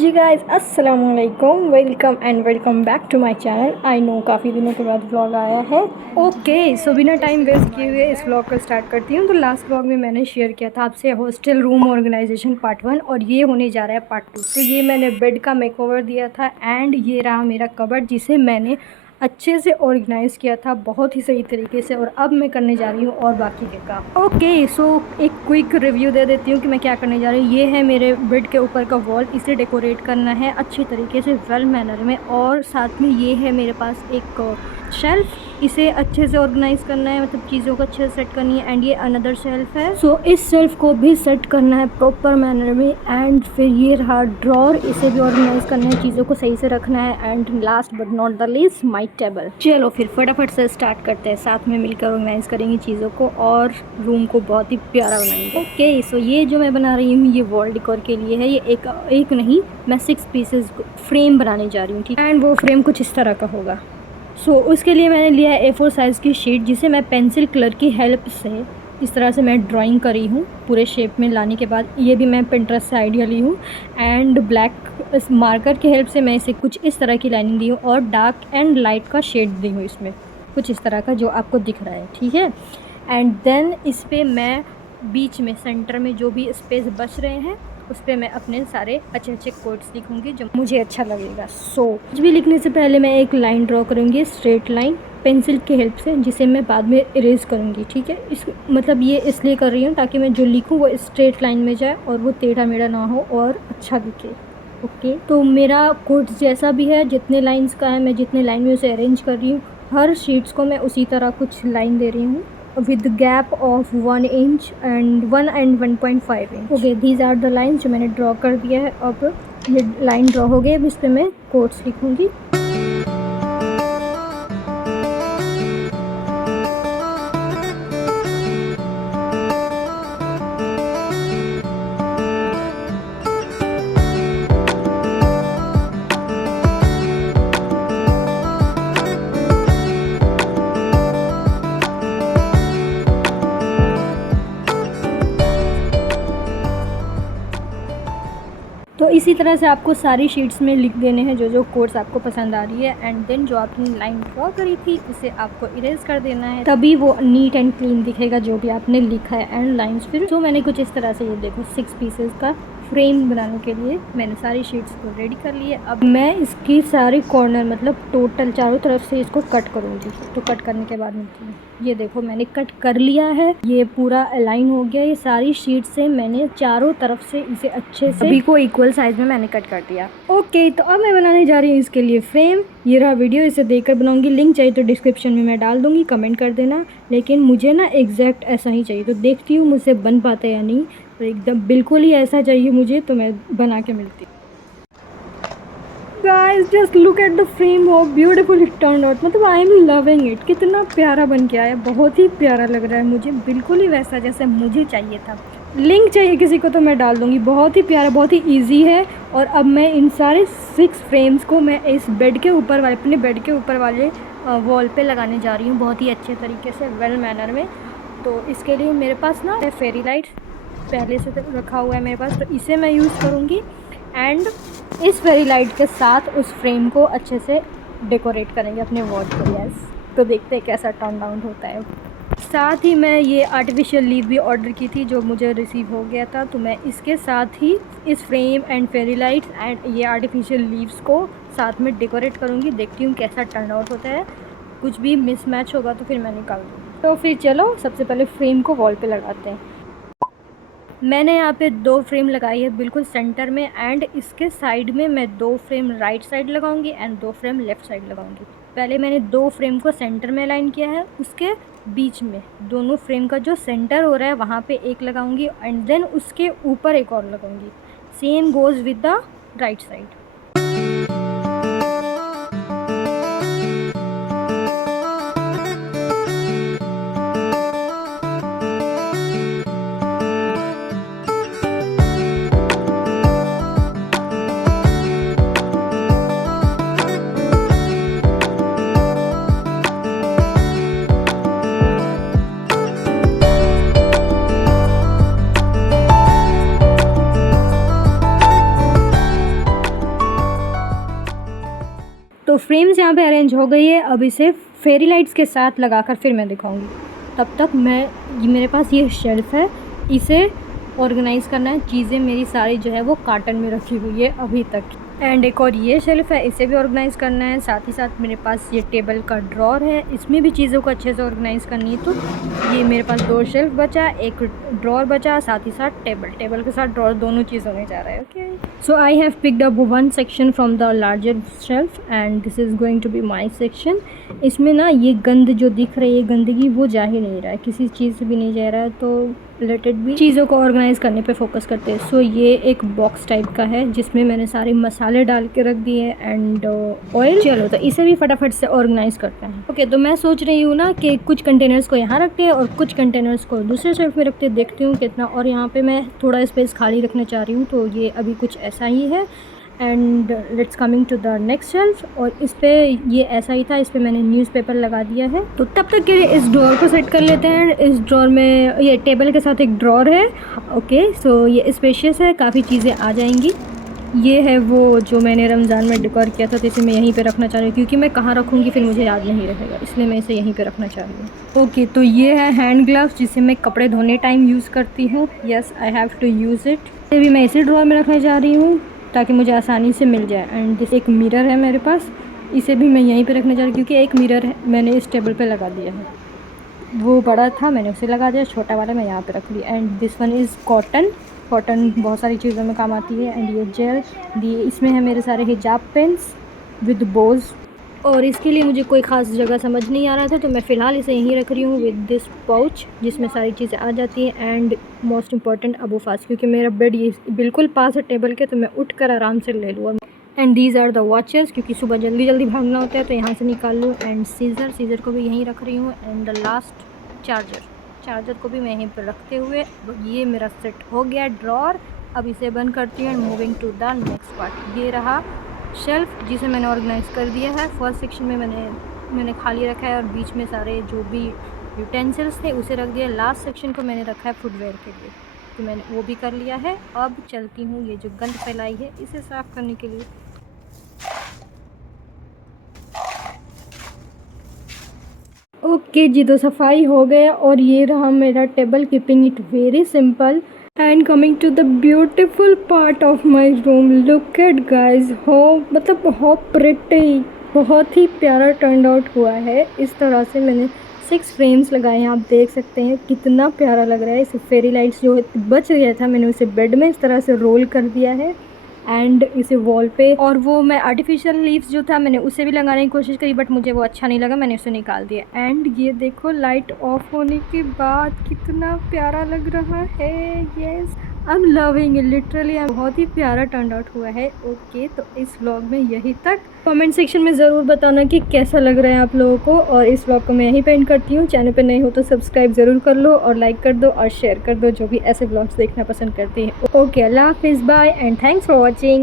जी guys अस्सलाम वालेकुम, welcome back to my channel. I know काफ़ी दिनों के बाद व्लॉग आया है। ओके सो बिना टाइम वेस्ट किए हुए इस व्लॉग को स्टार्ट करती हूँ। तो लास्ट व्लॉग में मैंने शेयर किया था आपसे हॉस्टल रूम ऑर्गेनाइजेशन पार्ट 1 और ये होने जा रहा है पार्ट 2। तो ये मैंने बेड का मेकओवर दिया था एंड ये रहा मेरा कबर्ड जिसे मैंने अच्छे से ऑर्गेनाइज़ किया था बहुत ही सही तरीके से। और अब मैं करने जा रही हूँ और बाकी के काम। ओके सो एक क्विक रिव्यू दे देती हूँ कि मैं क्या करने जा रही हूँ। ये है मेरे बेड के ऊपर का वॉल, इसे डेकोरेट करना है अच्छी तरीके से वेल मैनर में। और साथ में ये है मेरे पास एक शेल्फ, इसे अच्छे से ऑर्गेनाइज़ करना है, मतलब चीज़ों को अच्छे से सेट करनी है। एंड ये अनदर शेल्फ है, सो इस शेल्फ को भी सेट करना है प्रॉपर मैनर में। एंड फिर ये रहा ड्रॉर, इसे भी ऑर्गेनाइज़ करना है, चीज़ों को सही से रखना है। And last but not the least my table. चलो फिर फटाफट से स्टार्ट करते हैं, साथ में मिलकर ऑर्गेनाइज़ करेंगे चीज़ों को और रूम को बहुत ही प्यारा बनाएंगे। ओके सो ये जो मैं बना रही हूँ ये वॉल डेकोर के लिए है। ये एक नहीं, मैं 6 पीसेस फ्रेम बनाने जा रही हूँ, ठीक। एंड वो फ्रेम कुछ इस तरह का होगा। सो उसके लिए मैंने लिया है A4 साइज़ की शीट, जिसे मैं पेंसिल कलर की हेल्प से इस तरह से मैं ड्राइंग करी हूँ पूरे शेप में लाने के बाद। ये भी मैं पिंटरेस्ट से आइडिया ली हूँ। एंड ब्लैक मार्कर की हेल्प से मैं इसे कुछ इस तरह की लाइनिंग दी हूँ और डार्क एंड लाइट का शेड दी हूँ इसमें, कुछ इस तरह का जो आपको दिख रहा है, ठीक है। एंड देन इस पर मैं बीच में सेंटर में जो भी स्पेस बच रहे हैं उस पर मैं अपने सारे अच्छे अच्छे कोट्स लिखूँगी जो मुझे अच्छा लगेगा। सो कुछ भी लिखने से पहले मैं एक लाइन ड्रॉ करूँगी, स्ट्रेट लाइन पेंसिल की हेल्प से, जिसे मैं बाद में इरेज करूँगी, ठीक है। इस मतलब ये इसलिए कर रही हूँ ताकि मैं जो लिखूँ वो स्ट्रेट लाइन में जाए और वो टेढ़ा मेढ़ा ना हो और अच्छा दिखे। ओके तो मेरा कोट्स जैसा भी है, जितने लाइन्स का है, मैं जितने लाइन में उसे अरेंज कर रही हूँ, हर शीट्स को मैं उसी तरह कुछ लाइन दे रही हूँ with the gap of 1 inch and 1 and 1.5 inch. Okay these are the lines जो मैंने ड्रॉ कर दिया है। अब ये लाइन ड्रॉ हो गई, अब इस पर मैं कोट्स लिखूँगी। तो इसी तरह से आपको सारी शीट्स में लिख देने हैं जो जो कोट्स आपको पसंद आ रही है। एंड देन जो आपने लाइन ड्रॉ करी थी उसे आपको इरेज कर देना है, तभी वो नीट एंड क्लीन दिखेगा जो भी आपने लिखा है। एंड लाइंस फिर तो मैंने कुछ इस तरह से, ये देखो 6 पीसेस का फ्रेम बनाने के लिए मैंने सारी शीट्स को रेडी कर लिए। अब मैं इसकी सारी कॉर्नर मतलब टोटल चारों तरफ से इसको कट करूँगी। तो कट करने के बाद ये देखो मैंने कट कर लिया है, ये पूरा अलाइन हो गया। ये सारी शीट से मैंने चारों तरफ से इसे अच्छे से सभी को इक्वल साइज में मैंने कट कर दिया। ओके तो अब मैं बनाने जा रही हूँ इसके लिए फ्रेम। ये रहा वीडियो, इसे देखकर बनाऊंगी। लिंक चाहिए तो डिस्क्रिप्शन में मैं डाल दूंगी, कमेंट कर देना। लेकिन मुझे ना एग्जैक्ट ऐसा ही चाहिए, तो देखती हूँ मुझसे बन पाता है या नहीं। तो एकदम बिल्कुल ही ऐसा चाहिए मुझे, तो मैं बना के मिलती हूँ। Guys, just look at the frame, how beautiful it turned out। मतलब आई एम लविंग इट, कितना प्यारा बन के आया, बहुत ही प्यारा लग रहा है मुझे, बिल्कुल ही वैसा जैसे मुझे चाहिए था। लिंक चाहिए किसी को तो मैं डाल दूँगी। बहुत ही प्यारा, बहुत ही इजी है। और अब मैं इन सारे 6 फ्रेम्स को मैं इस बेड के ऊपर वाले, अपने बेड के ऊपर वाले वॉल पे लगाने जा रही हूँ बहुत ही अच्छे तरीके से, वेल मैनर में। तो इसके लिए मेरे पास ना फेरी लाइट पहले से रखा हुआ है मेरे पास, तो इसे मैं यूज़ करूँगी। एंड इस फेरी लाइट के साथ उस फ्रेम को अच्छे से डेकोरेट करेंगे अपने वॉल को। यस, तो देखते हैं कैसा टर्न आउट होता है। साथ ही मैं ये आर्टिफिशियल लीफ भी ऑर्डर की थी जो मुझे रिसीव हो गया था, तो मैं इसके साथ ही इस frame and fairy lights and ये आर्टिफिशियल लीव्स को साथ में डेकोरेट करूँगी। देखती हूँ कैसा टर्न आउट होता है, कुछ भी मिसमैच होगा तो फिर मैं निकाल दूँगी। तो फिर चलो सबसे पहले फ्रेम को वॉल पे लगाते हैं। मैंने यहाँ पे 2 फ्रेम लगाई है बिल्कुल सेंटर में, एंड इसके साइड में मैं 2 फ्रेम राइट साइड लगाऊंगी एंड 2 फ्रेम लेफ़्ट साइड लगाऊंगी। पहले मैंने 2 फ्रेम को सेंटर में अलाइन किया है, उसके बीच में दोनों फ्रेम का जो सेंटर हो रहा है वहाँ पे एक लगाऊंगी एंड देन उसके ऊपर एक और लगाऊंगी। Same goes with the right side. Frames यहाँ पे अरेंज हो गई है। अब इसे फेरी लाइट्स के साथ लगाकर फिर मैं दिखाऊंगी। तब तक मेरे पास ये शेल्फ़ है, इसे ऑर्गेनाइज़ करना है। चीज़ें मेरी सारी जो है वो कार्टन में रखी हुई है अभी तक। एंड एक और ये शेल्फ़ है, इसे भी ऑर्गेनाइज़ करना है। साथ ही साथ मेरे पास ये टेबल का ड्रॉर है, इसमें भी चीज़ों को अच्छे से ऑर्गेनाइज़ करनी है। तो ये मेरे पास 2 शेल्फ़ बचा, एक ड्रॉर बचा, साथ ही साथ टेबल के साथ ड्रॉर, दोनों चीज़ होने जा रहा है। Okay, so I have picked up 1 section from the larger shelf and this is going to be my section. इसमें ना ये गंद जो दिख रही है, गंदगी, वो जा ही नहीं रहा है, किसी चीज़ से भी नहीं जा रहा है। तो रिलेटेड भी चीज़ों को ऑर्गेनाइज़ करने पे फोकस करते हैं। सो ये एक बॉक्स टाइप का है जिसमें मैंने सारे मसाले डाल के रख दिए एंड ऑयल। चलो तो इसे भी फटाफट से ऑर्गेनाइज़ करते हैं। ओके, तो मैं सोच रही हूँ ना कि कुछ कंटेनर्स को यहाँ रखते हैं और कुछ कंटेनर्स को दूसरे शेल्फ में रखते हैं, देखती हूँ कितना। और यहाँ पे मैं थोड़ा स्पेस खाली रखना चाह रही हूँ, तो ये अभी कुछ ऐसा ही है। And let's coming to the next shelf. और इस पे ये ऐसा ही था, इस पे मैंने न्यूज़पेपर लगा दिया है। तो तब तक के लिए इस ड्रॉर को सेट कर लेते हैं। इस ड्रॉर में ये टेबल के साथ एक ड्रॉर है। ओके, सो ये स्पेशियस है, काफ़ी चीज़ें आ जाएंगी। ये है वो जो मैंने रमज़ान में डेकोर किया था, तो इसे मैं यहीं पे रखना चाह रही हूँ, क्योंकि मैं कहाँ रखूँगी फिर मुझे याद नहीं रहेगा, इसलिए मैं इसे यहीं पे रखना चाह रही हूँ। ओके, तो ये है हैंड ग्लव्स जिसे मैं कपड़े धोने टाइम यूज़ करती हूँ। Yes, I have to use it. ये भी मैं इसी ड्रॉर में रखने जा रही हूँ ताकि मुझे आसानी से मिल जाए। एंड दिस एक मिरर है मेरे पास, इसे भी मैं यहीं पे रखने जा रही हूँ, क्योंकि एक मिरर है मैंने इस टेबल पे लगा दिया है। वो बड़ा था, मैंने उसे लगा दिया, छोटा वाला मैं यहाँ पे रख लिया। And this one is cotton बहुत सारी चीज़ों में काम आती है। एंड ये जेल इसमें है मेरे सारे हिजाब पेन्स विद बोज। और इसके लिए मुझे कोई ख़ास जगह समझ नहीं आ रहा था, तो मैं फ़िलहाल इसे यहीं रख रही हूँ विद दिस पाउच जिसमें सारी चीज़ें आ जाती हैं। And most important Abu fast, क्योंकि मेरा बेड ये बिल्कुल पास है टेबल के, तो मैं उठ कर आराम से ले लूँ। And these are the watches, क्योंकि सुबह जल्दी जल्दी भागना होता है तो यहाँ से निकाल लूँ। एंड सीज़र को भी यहीं रख रही हूँ। एंड द लास्ट चार्जर को भी मैं यहीं पर रखते हुए ये मेरा सेट हो गया ड्रॉर। अब इसे बंद करती हूँ and moving to the next part. ये रहा शेल्फ़ जिसे मैंने ऑर्गेनाइज़ कर दिया है। फर्स्ट सेक्शन में मैंने खाली रखा है और बीच में सारे जो भी यूटेंसिल्स थे उसे रख दिया। लास्ट सेक्शन को मैंने रखा है फुटवेयर के लिए, तो मैंने वो भी कर लिया है। अब चलती हूँ ये जो गंद फैलाई है इसे साफ़ करने के लिए। ओके जी, तो सफाई हो गया और ये रहा मेरा table, keeping it very simple. And coming to the beautiful part of my room, look at guys, how pretty, बहुत ही प्यारा टर्न आउट हुआ है। इस तरह से मैंने 6 फ्रेम्स लगाए हैं, आप देख सकते हैं कितना प्यारा लग रहा है। इसे फेरी लाइट्स जो बच गया था मैंने उसे बेड में इस तरह से रोल कर दिया है। एंड इसे वॉल पे, और वो मैं आर्टिफिशियल लीव्स जो था मैंने उसे भी लगाने की कोशिश करी, बट मुझे वो अच्छा नहीं लगा, मैंने उसे निकाल दिया। एंड ये देखो लाइट ऑफ होने के बाद कितना प्यारा लग रहा है। Yes, I am loving it, literally बहुत ही प्यारा टर्न आउट हुआ है। ओके, तो इस व्लॉग में यही तक। कमेंट सेक्शन में ज़रूर बताना कि कैसा लग रहा है आप लोगों को। और इस व्लॉग को मैं यहीं पे एंड करती हूँ। चैनल पे नए हो तो सब्सक्राइब ज़रूर कर लो और लाइक कर दो और शेयर कर दो जो भी ऐसे व्लॉग्स देखना पसंद करती हैं। ओके, अल्लाह हाफिज़, bye and thanks for watching.